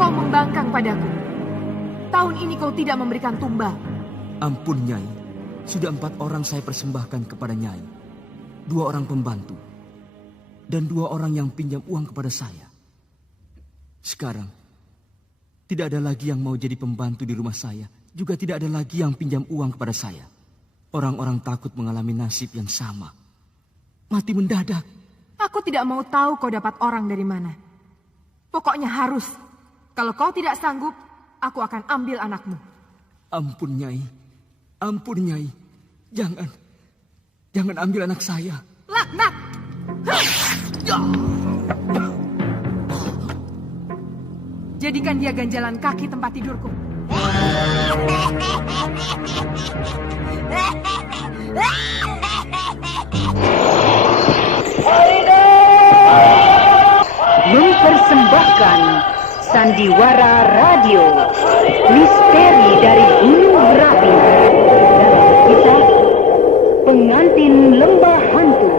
kau membangkang padaku? Tahun ini kau tidak memberikan tumbal. Ampun, Nyai. Sudah 4 orang saya persembahkan kepada Nyai. 2 orang pembantu. Dan 2 orang yang pinjam uang kepada saya. Sekarang, tidak ada lagi yang mau jadi pembantu di rumah saya. Juga tidak ada lagi yang pinjam uang kepada saya. Orang-orang takut mengalami nasib yang sama. Mati mendadak. Aku tidak mau tahu kau dapat orang dari mana. Pokoknya harus. Kalau kau tidak sanggup, aku akan ambil anakmu. Ampun, Nyai. Ampun, Nyai. Jangan ambil anak saya. Laknat! Jadikan dia ganjalan kaki tempat tidurku. Mempersembahkan Sandiwara Radio, Misteri dari Gunung Merapi, dalam kisah Pengantin Lembah Hantu.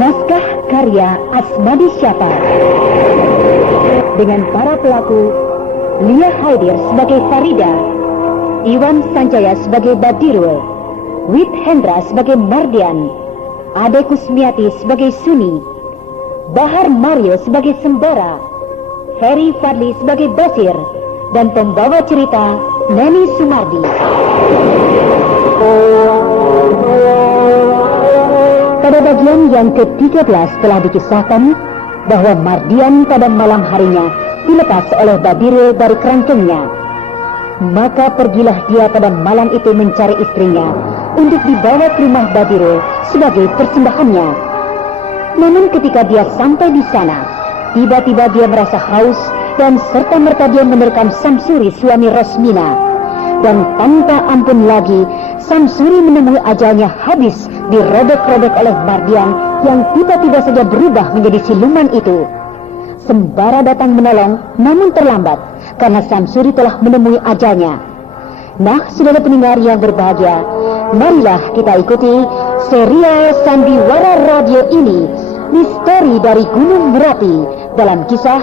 Naskah karya Asmadi Syafar, dengan para pelaku Lia Haidir sebagai Farida, Iwan Sanjaya sebagai Badirul, Wit Hendra sebagai Mardian, Ade Kusmiati sebagai Suni, Bahar Mario sebagai Sembara, Ferry Fadli sebagai Basir, dan pembawa cerita Neni Sumardi. Pada bagian yang ke-13 telah dikisahkan bahwa Mardian pada malam harinya dilepas oleh Badirul dari kerangkengnya. Maka pergilah dia pada malam itu mencari istrinya untuk dibawa ke rumah Badirul sebagai persembahannya. Namun ketika dia sampai di sana, tiba-tiba dia merasa haus dan serta-merta dia menerkam Samsuri suami Rosmina. Dan tanpa ampun lagi, Samsuri menemui ajalnya habis dirobek-robek oleh Mardian yang tiba-tiba saja berubah menjadi siluman itu. Sembara datang menolong, namun terlambat karena Samsuri telah menemui ajalnya. Nah, saudara pendengar yang berbahagia, marilah kita ikuti serial Sandiwara Radio ini, Misteri dari Gunung Merapi, dalam kisah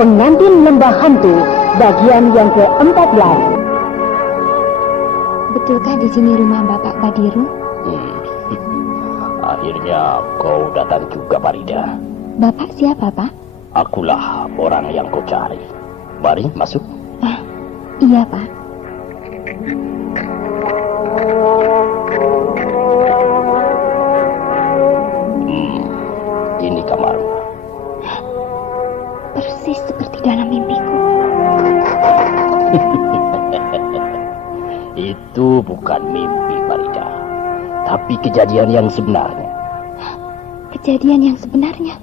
Pengantin Lembah Hantu, bagian yang ke-14. Betulkah di sini rumah Bapak Badirul? Akhirnya kau datang juga, Farida. Bapak siapa, Pak? Akulah orang yang kau cari. Mari masuk. Iya, Pak. Ini kamarmu. Persis seperti dalam mimpiku. Itu bukan mimpi, Farida, tapi kejadian yang sebenarnya. Kejadian yang sebenarnya?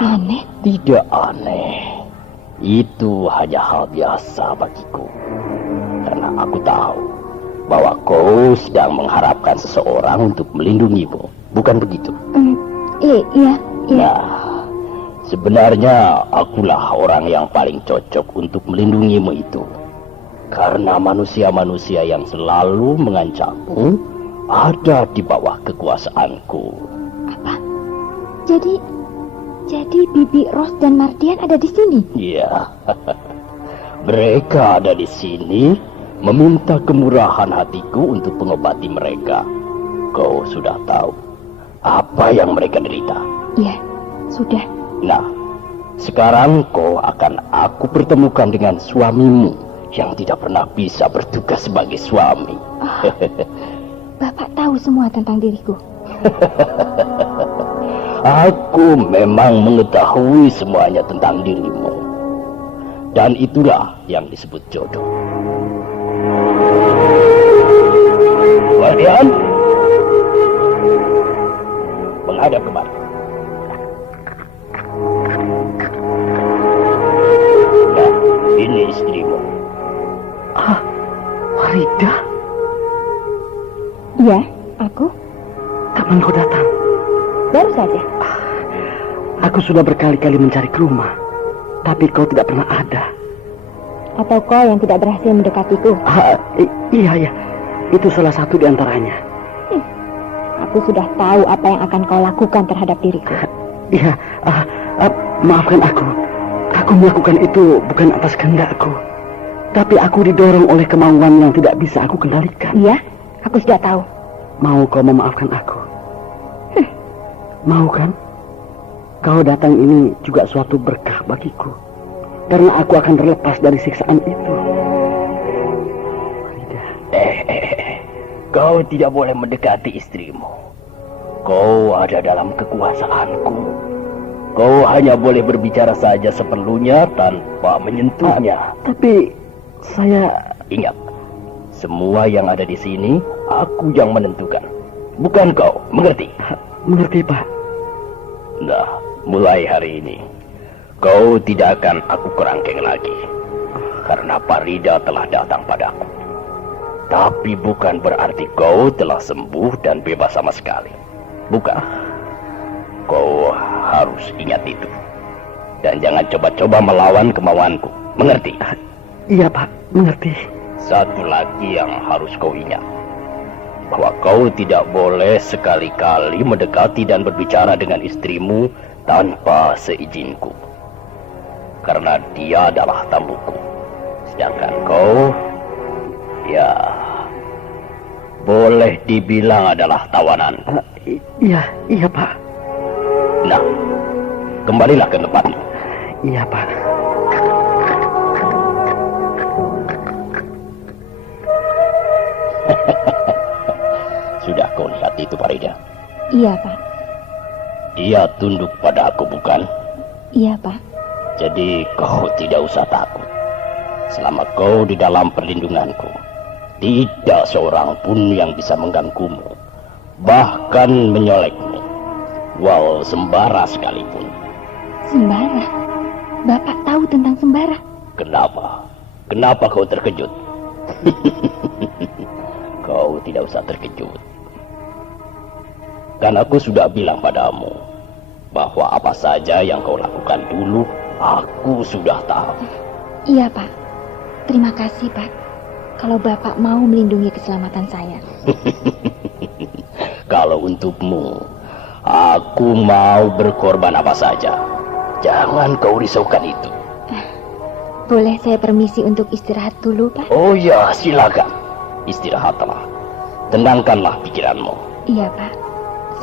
Aneh? Tidak aneh. Itu hanya hal biasa bagiku. Karena aku tahu bahwa kau sedang mengharapkan seseorang untuk melindungimu. Bukan begitu? Iya. Nah, sebenarnya akulah orang yang paling cocok untuk melindungimu itu. Karena manusia-manusia yang selalu mengancammu ada di bawah kekuasaanku. Apa? Jadi Bibi Ros dan Mardian ada di sini? Iya. Mereka ada di sini meminta kemurahan hatiku untuk mengobati mereka. Kau sudah tahu apa yang mereka derita? Iya, sudah. Nah, sekarang kau akan aku pertemukan dengan suamimu yang tidak pernah bisa bertugas sebagai suami. Bapak tahu semua tentang diriku. Aku memang mengetahui semuanya tentang dirimu. Dan itulah yang disebut jodoh. Mardian, menghadap kemari. Nah, ini istrimu. Farida? Iya, aku. Kapan kau datang? Baru saja. Aku sudah berkali-kali mencari ke rumah, tapi kau tidak pernah ada. Atau kau yang tidak berhasil mendekatiku? Iya, itu salah satu di antaranya. Aku sudah tahu apa yang akan kau lakukan terhadap diriku. Iya, maafkan aku. Aku melakukan itu bukan atas kehendakku. Tapi aku didorong oleh kemauan yang tidak bisa aku kendalikan. Iya, aku sudah tahu. Mau kau memaafkan aku? Mau kan? Kau datang ini juga suatu berkah bagiku. Karena aku akan terlepas dari siksaan itu. Kau tidak boleh mendekati istrimu. Kau ada dalam kekuasaanku. Kau hanya boleh berbicara saja seperlunya tanpa menyentuhnya. Tapi saya... Ingat, semua yang ada di sini aku yang menentukan, bukan kau. Mengerti? Mengerti, Pak. Nah, mulai hari ini kau tidak akan aku kerangkeng lagi. Karena Parida telah datang padaku. Tapi bukan berarti kau telah sembuh dan bebas sama sekali. Bukan. Kau harus ingat itu. Dan jangan coba-coba melawan kemauanku. Mengerti? Iya, Pak. Mengerti. Satu lagi yang harus kau ingat. Bahwa kau tidak boleh sekali-kali mendekati dan berbicara dengan istrimu tanpa seizinku. Karena dia adalah tamuku. Sedangkan kau... ya, boleh dibilang adalah tawanan. Iya, Pak. Nah, kembalilah ke tempatmu. Iya, Pak. Sudah kau lihat itu, Parida? Iya, Pak. Dia tunduk pada aku, bukan? Iya, Pak. Jadi kau tidak usah takut. Selama kau di dalam perlindunganku, tidak seorang pun yang bisa mengganggumu, bahkan menyolekmu, walau sembara sekalipun. Sembara? Bapak tahu tentang sembara? Kenapa? Kenapa kau terkejut? Kau tidak usah terkejut. Kan aku sudah bilang padamu bahwa apa saja yang kau lakukan dulu, aku sudah tahu. Iya, Pak. Terima kasih, Pak. Kalau Bapak mau melindungi keselamatan saya. Kalau untukmu, aku mau berkorban apa saja. Jangan kau risaukan itu. Boleh saya permisi untuk istirahat dulu, Pak? Oh ya, silakan. Istirahatlah. Tenangkanlah pikiranmu. Iya, Pak.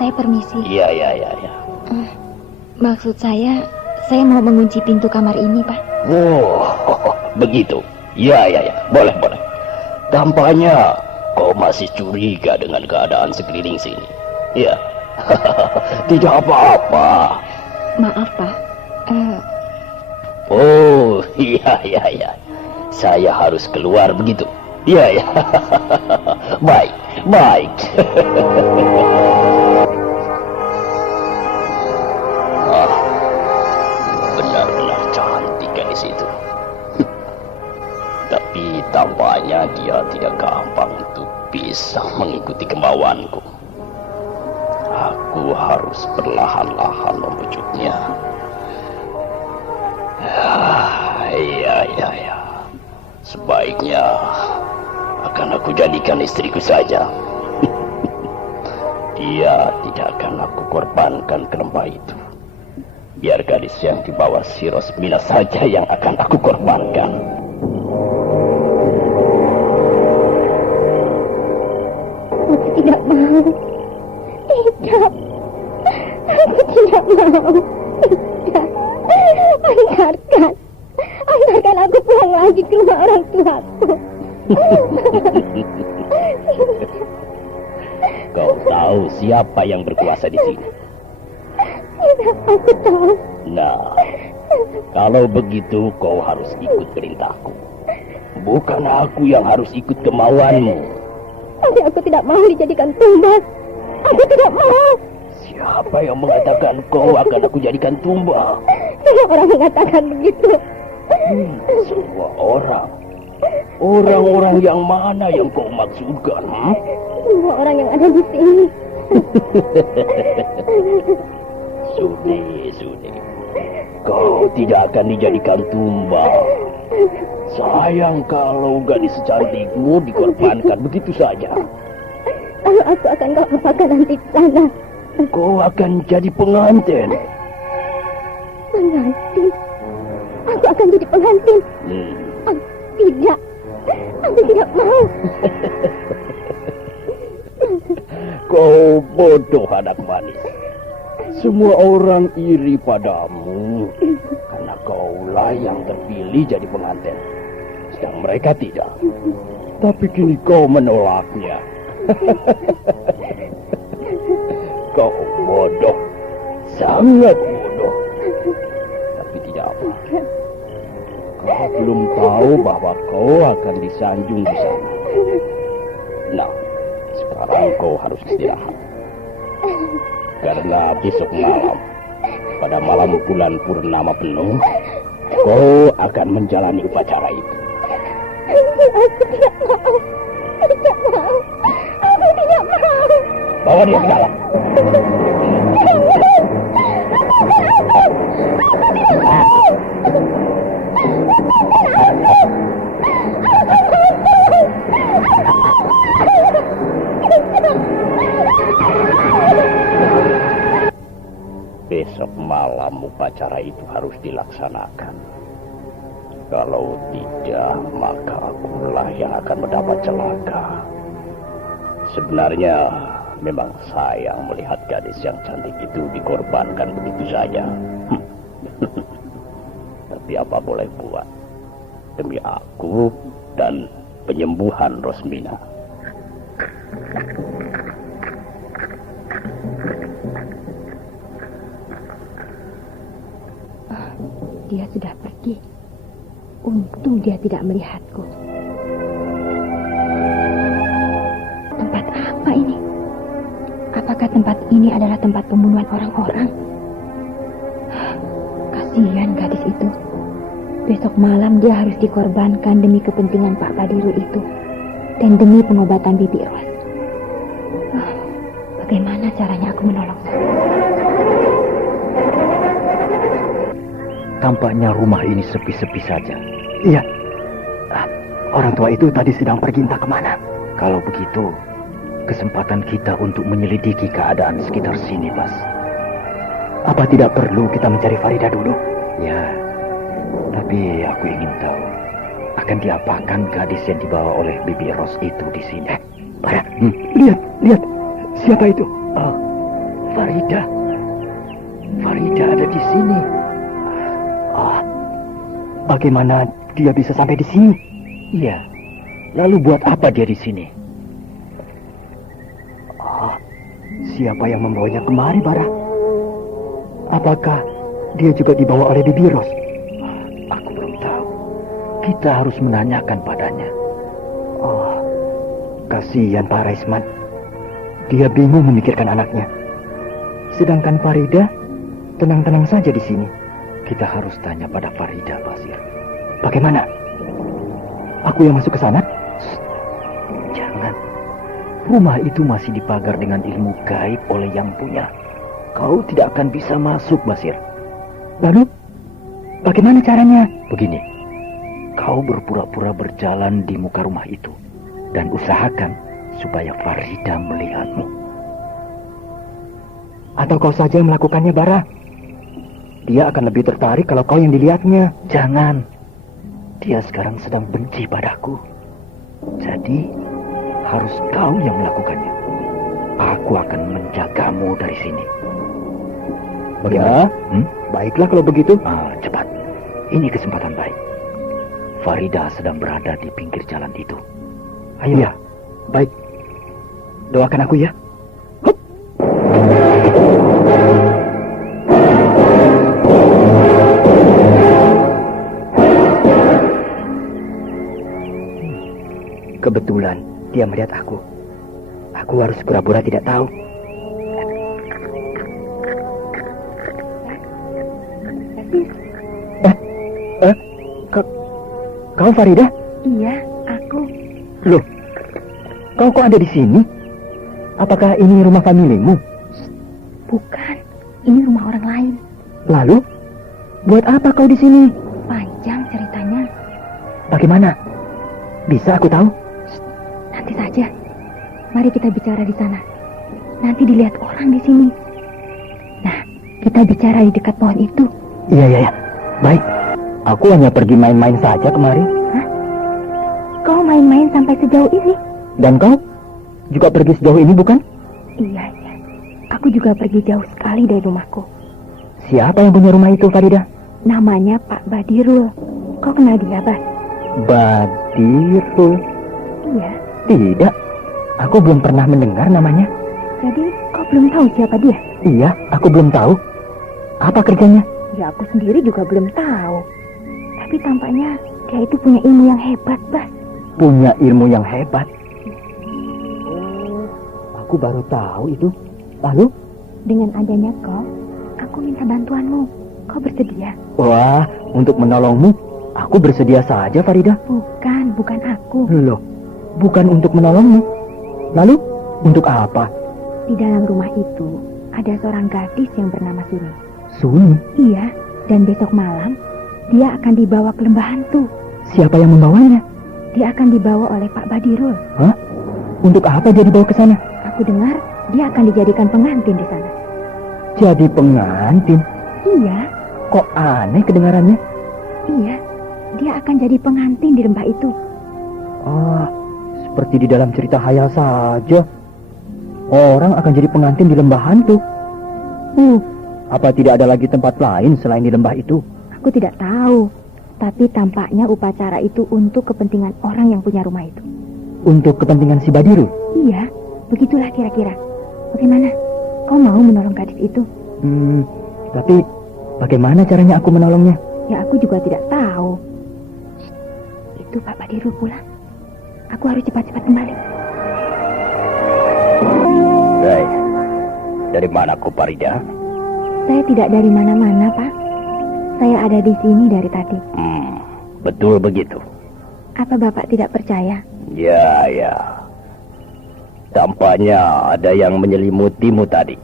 Saya permisi. Iya. Maksud saya mau mengunci pintu kamar ini, Pak. Oh, begitu. Ya. Boleh. Tampaknya kau masih curiga dengan keadaan sekeliling sini. Ya. Tidak apa-apa. Maaf, Pak. Oh, iya. Saya harus keluar begitu. Iya. Baik. Benar-benar cantik gadis itu. Tapi tampaknya dia tidak gampang untuk bisa mengikuti kemauanku. Aku harus perlahan-lahan membujuknya. Iya. Sebaiknya akan aku jadikan istriku saja. Dia tidak akan aku korbankan ke lembah itu. Biar gadis yang di bawah si Rosmina saja yang akan aku korbankan. Aku tidak mau. Tidak. Aku tidak mau. Tidak. Antarkan aku pulang lagi ke rumah orang tuaku. Kau tahu siapa yang berkuasa di sini? Tidak, aku tahu. Nah, kalau begitu kau harus ikut perintahku. Bukan aku yang harus ikut kemauanmu. Tapi aku tidak mau dijadikan tumbal. Aku tidak mau. Siapa yang mengatakan kau akan aku jadikan tumbal? Semua orang mengatakan begitu. Semua orang? Orang-orang yang mana yang kau maksudkan? Semua orang yang ada di sini. Sudi. Kau tidak akan dijadikan tumbal. Sayang kalau gadis secantikmu dikorbankan begitu saja. Lalu aku akan kau apakan nanti di sana? Kau akan jadi pengantin. pengantin. Aku akan jadi pengantin. Tidak. Aku tidak mau. Kau bodoh, anak manis. Semua orang iri padamu karena kaulah yang terpilih jadi pengantin, sedang mereka tidak. Tapi kini kau menolaknya. Kau bodoh, sangat bodoh. Tapi tidak apa. Kau belum tahu bahwa kau akan disanjung di sana. Nah, sekarang kau harus istirahat. Karena besok malam, pada malam bulan purnama penuh, kau akan menjalani upacara itu. Aku tidak mau. Tidak mau. Aku tidak mau. Bawa dia ke dalam. Besok malam upacara itu harus dilaksanakan. Kalau tidak, maka akulah yang akan mendapat celaka. Sebenarnya memang sayang melihat gadis yang cantik itu dikorbankan begitu saja. Tapi apa boleh buat, demi aku dan penyembuhan Rosmina. Dia sudah pergi. Untung dia tidak melihatku. Tempat apa ini? Apakah tempat ini adalah tempat pembunuhan orang-orang? Kasihan gadis itu. Besok malam dia harus dikorbankan demi kepentingan Pak Badiru itu. Dan demi pengobatan Bibi Ros. Bagaimana caranya aku menolongnya? Tampaknya rumah ini sepi-sepi saja. Iya. Orang tua itu tadi sedang pergi entah kemana. Kalau begitu, kesempatan kita untuk menyelidiki keadaan sekitar sini, Bas. Apa tidak perlu kita mencari Farida dulu? Ya, tapi aku ingin tahu, akan diapakan gadis yang dibawa oleh Bibi Ros itu di sini? Bara, lihat. Siapa itu? Oh, Farida. Farida ada di sini. Bagaimana dia bisa sampai di sini? Iya. Lalu buat apa dia di sini? Siapa yang membawanya kemari, Bara? Apakah dia juga dibawa oleh Bibi Ros? Aku belum tahu. Kita harus menanyakan padanya. Kasihan Pak Raisman. Dia bingung memikirkan anaknya. Sedangkan Farida tenang-tenang saja di sini. Kita harus tanya pada Farida, Basir. Bagaimana? Aku yang masuk ke sana? Jangan. Rumah itu masih dipagar dengan ilmu gaib oleh yang punya. Kau tidak akan bisa masuk, Basir. Lalu, bagaimana caranya? Begini, kau berpura-pura berjalan di muka rumah itu. Dan usahakan supaya Farida melihatmu. Atau kau saja yang melakukannya, Bara? Dia akan lebih tertarik kalau kau yang dilihatnya. Jangan. Dia sekarang sedang benci padaku. Jadi, harus kau yang melakukannya. Aku akan menjagamu dari sini. Bagaimana? Baiklah kalau begitu. Cepat. Ini kesempatan baik. Farida sedang berada di pinggir jalan itu. Ayo. Ya, baik. Doakan aku ya. Hup. Kebetulan dia melihat aku. Aku harus pura-pura tidak tahu. Kau Farida? Iya, aku. Loh, kau kok ada di sini? Apakah ini rumah familimu? Bukan, ini rumah orang lain. Lalu, buat apa kau di sini? Panjang ceritanya. Bagaimana? Bisa aku tahu? Nanti saja. Mari kita bicara di sana. Nanti dilihat orang di sini. Nah, kita bicara di dekat pohon itu. Iya. Baik, aku hanya pergi main-main saja kemarin. Hah? Kau main-main sampai sejauh ini? Dan kau juga pergi sejauh ini, bukan? Iya. Aku juga pergi jauh sekali dari rumahku. Siapa yang punya rumah itu, Farida? Namanya Pak Badirul. Kau kenal dia, Bas? Badirul? Iya. Tidak, aku belum pernah mendengar namanya. Jadi kau belum tahu siapa dia? Iya, aku belum tahu. Apa kerjanya? Ya aku sendiri juga belum tahu. Tapi tampaknya dia itu punya ilmu yang hebat, Bas. Punya ilmu yang hebat? Aku baru tahu itu. Lalu? Dengan adanya kau, aku minta bantuanmu. Kau bersedia? Wah, untuk menolongmu, aku bersedia saja, Farida. Bukan aku. Loh, bukan untuk menolongmu. Lalu, untuk apa? Di dalam rumah itu, ada seorang gadis yang bernama Suni. Suni? Iya, dan besok malam, dia akan dibawa ke lembah hantu. Siapa yang membawanya? Dia akan dibawa oleh Pak Badirul. Hah? Untuk apa dia dibawa ke sana? Aku dengar, dia akan dijadikan pengantin di sana. Jadi pengantin? Iya. Kok aneh kedengarannya? Iya, dia akan jadi pengantin di lembah itu. Ah, seperti di dalam cerita khayal saja. Orang akan jadi pengantin di lembah hantu. Apa tidak ada lagi tempat lain selain di lembah itu? Aku tidak tahu. Tapi tampaknya upacara itu untuk kepentingan orang yang punya rumah itu. Untuk kepentingan si Badirul? Iya, begitulah kira-kira. Bagaimana? Kau mau menolong gadis itu? Tapi bagaimana caranya aku menolongnya? Ya aku juga tidak tahu. Itu Pak Badirul pulang. Aku harus cepat-cepat kembali. Baik. Dari mana kau, Farida? Saya tidak dari mana-mana, Pak. Saya ada di sini dari tadi. Betul begitu. Apa Bapak tidak percaya? Ya. Tampaknya ada yang menyelimutimu tadi.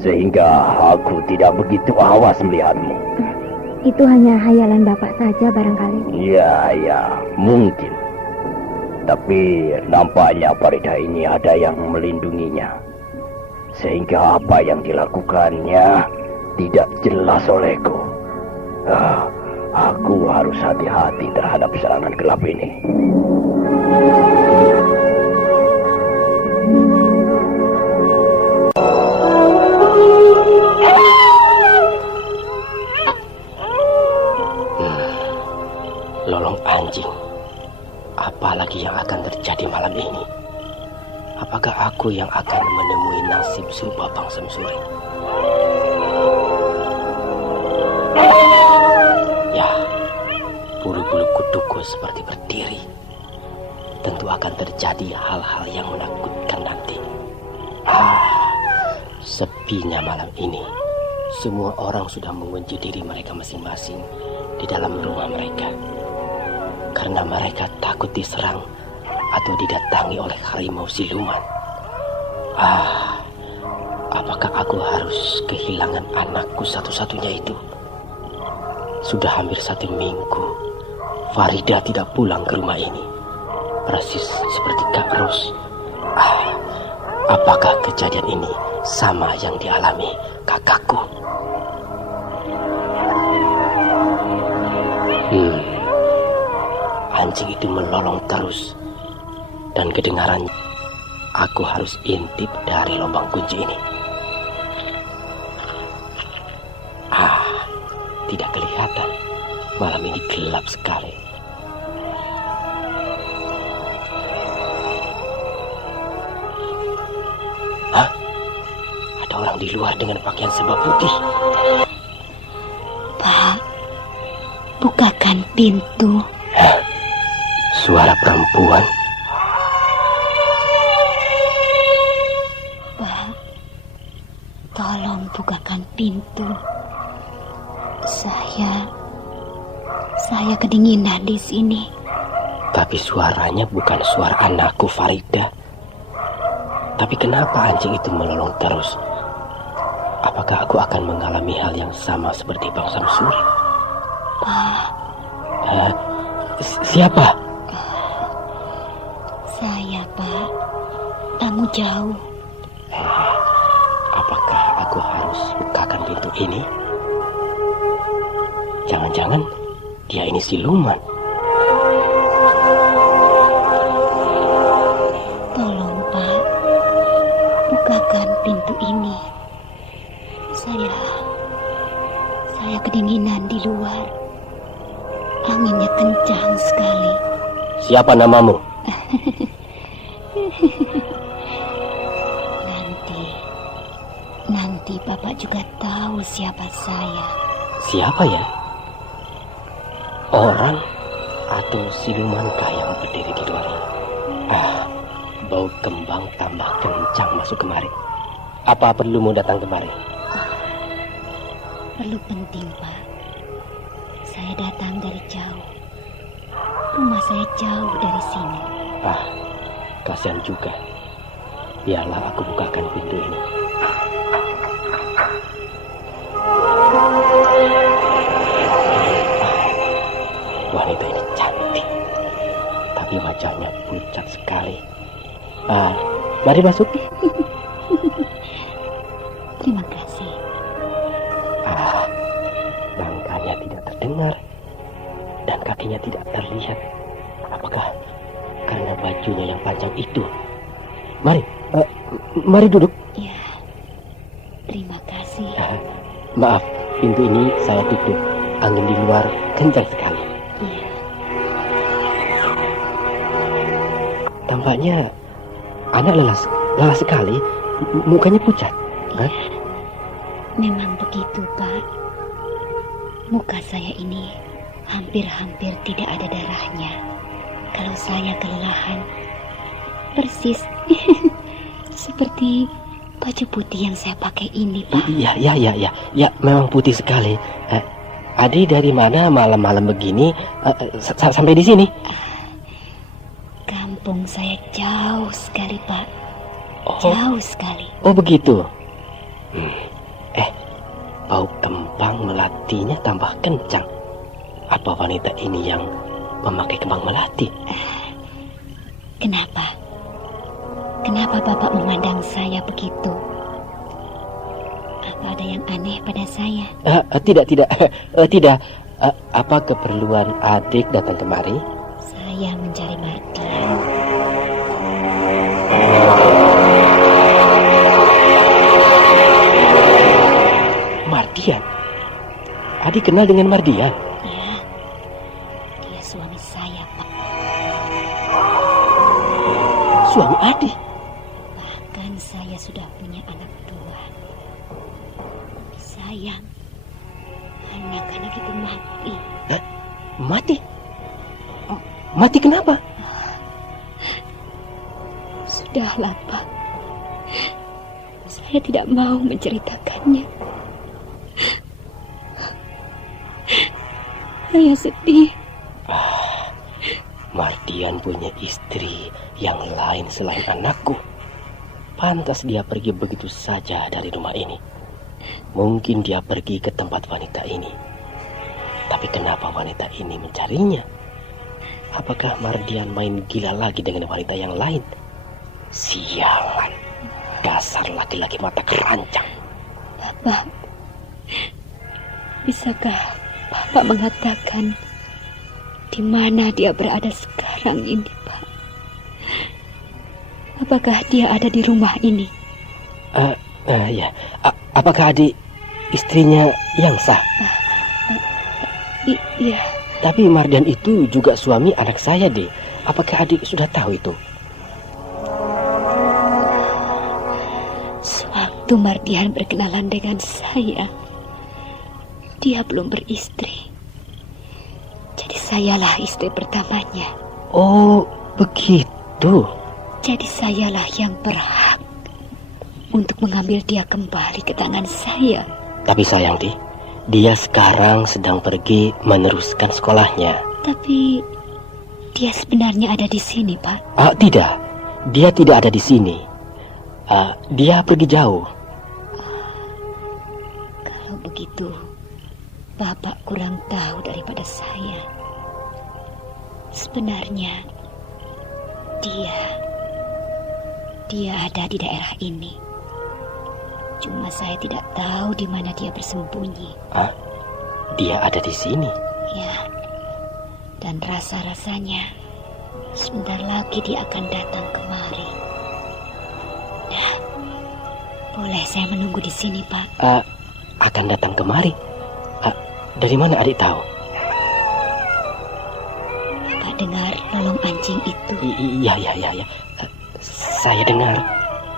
Sehingga aku tidak begitu awas melihatmu. Itu hanya hayalan Bapak saja barangkali. Ya, mungkin. Tapi nampaknya Farida ini ada yang melindunginya. Sehingga apa yang dilakukannya tidak jelas olehku. Aku harus hati-hati terhadap serangan gelap ini. Lolong anjing. Apalagi yang akan terjadi malam ini? Apakah aku yang akan menemui nasib serupa Bang Samsuri? Ya, bulu-bulu kuduku seperti berdiri. Tentu akan terjadi hal-hal yang menakutkan nanti. Sepinya malam ini. Semua orang sudah mengunci diri mereka masing-masing di dalam rumah mereka. Karena mereka takut diserang atau didatangi oleh harimau siluman. Apakah aku harus kehilangan anakku satu-satunya itu? Sudah hampir 1 minggu Farida tidak pulang ke rumah ini. Persis seperti Kak Ros. Apakah kejadian ini sama yang dialami kakakku? Anjing itu melolong terus. Dan kedengarannya, aku harus intip dari lubang kunci ini. Tidak kelihatan. Malam ini gelap sekali. Ada orang di luar dengan pakaian serba putih. Pak, bukakan pintu. Suara perempuan. Pak, tolong bukakan pintu. Saya kedinginan di sini. Tapi suaranya bukan suara anakku Farida. Tapi kenapa anjing itu melolong terus? Apakah aku akan mengalami hal yang sama seperti Bang Samsuri? Pak. Siapa? Saya, Pak. Tamu jauh. Apakah aku harus bukakan pintu ini? Jangan-jangan dia ini siluman. Tolong, Pak. Bukakan pintu ini. Saya kedinginan di luar. Anginnya kencang sekali. Siapa namamu? Nanti Bapak juga tahu siapa saya. Siapa ya? Orang atau silumankah yang berdiri di luar ini? Bau kembang tambah kencang masuk kemari. Apa perlumu datang kemari? Perlu penting, Pak. Saya datang dari jauh. Rumah saya jauh dari sini. Kasihan juga. Biarlah aku bukakan pintu ini. Wanita ini cantik, tapi wajahnya pucat sekali. Mari masuk. Terima kasih. Langkahnya tidak terdengar dan kakinya tidak terlihat. Apakah karena bajunya yang panjang itu? Mari duduk. Ya, terima kasih. Maaf, pintu ini saya tutup. Angin di luar kencang sekali. Iya. Tampaknya anak lelah sekali. Mukanya pucat. Memang begitu, Pak. Muka saya ini hampir-hampir tidak ada darahnya. Kalau saya kelelahan, persis seperti baju putih yang saya pakai ini, Pak. Ya, memang putih sekali. Adi dari mana malam-malam begini sampai di sini? Kampung saya jauh sekali, Pak. Jauh sekali. Oh, begitu. Bau kembang melatinya tambah kencang. Apa wanita ini yang memakai kembang melati? Kenapa? Kenapa Bapak memandang saya begitu? Apa ada yang aneh pada saya? Tidak. Apa keperluan adik datang kemari? Saya mencari Mardian. Mardian? Adik kenal dengan Mardian? Ya, dia suami saya, Pak. Suami adik? Bahkan saya sudah punya anak dua. Sayang, anak-anak itu mati. Mati? Mati kenapa? Sudahlah, Pak. Saya tidak mau menceritakannya. Saya sedih. Mardian punya istri yang lain selain anakku. Pantas dia pergi begitu saja dari rumah ini. Mungkin dia pergi ke tempat wanita ini. Tapi kenapa wanita ini mencarinya? Apakah Mardian main gila lagi dengan wanita yang lain? Sialan. Dasar laki-laki mata keranjang. Bapak, bisakah Bapak mengatakan di mana dia berada sekarang ini, Pak? Apakah dia ada di rumah ini? Ya. Apakah adik istrinya yang sah? Iya. Tapi Mardian itu juga suami anak saya, deh. Apakah adik sudah tahu itu? Sewaktu Mardian berkenalan dengan saya, dia belum beristri. Jadi sayalah istri pertamanya. Oh, begitu. Jadi sayalah yang berhak untuk mengambil dia kembali ke tangan saya. Tapi sayang, Di, dia sekarang sedang pergi meneruskan sekolahnya. Tapi dia sebenarnya ada di sini, Pak. Tidak, dia tidak ada di sini. Dia pergi jauh. Kalau begitu, Bapak kurang tahu daripada saya. Sebenarnya dia ada di daerah ini. Cuma saya tidak tahu di mana dia bersembunyi. dia ada di sini. Ya, dan rasa-rasanya sebentar lagi dia akan datang kemari. Nah, boleh saya menunggu di sini, Pak? Akan datang kemari? Dari mana adik tahu? Bapak dengar lolong anjing itu? Iya. Saya dengar.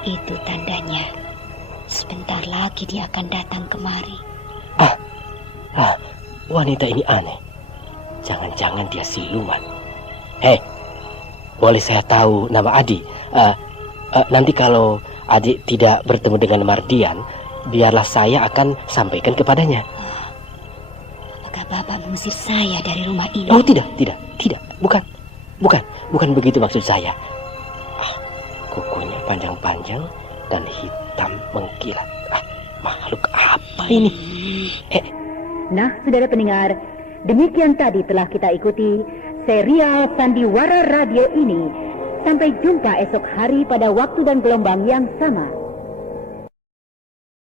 Itu tandanya sebentar lagi dia akan datang kemari. Wanita ini aneh. Jangan-jangan dia siluman. Boleh saya tahu nama adik? Nanti kalau adik tidak bertemu dengan Mardian, biarlah saya akan sampaikan kepadanya. Apakah Bapak mengusir saya dari rumah ini? Oh, tidak. Bukan begitu maksud saya. Kukunya panjang-panjang dan hitam mengkilat. Makhluk apa ini? Nah, saudara pendengar, demikian tadi telah kita ikuti serial Sandiwara Radio ini. Sampai jumpa esok hari pada waktu dan gelombang yang sama.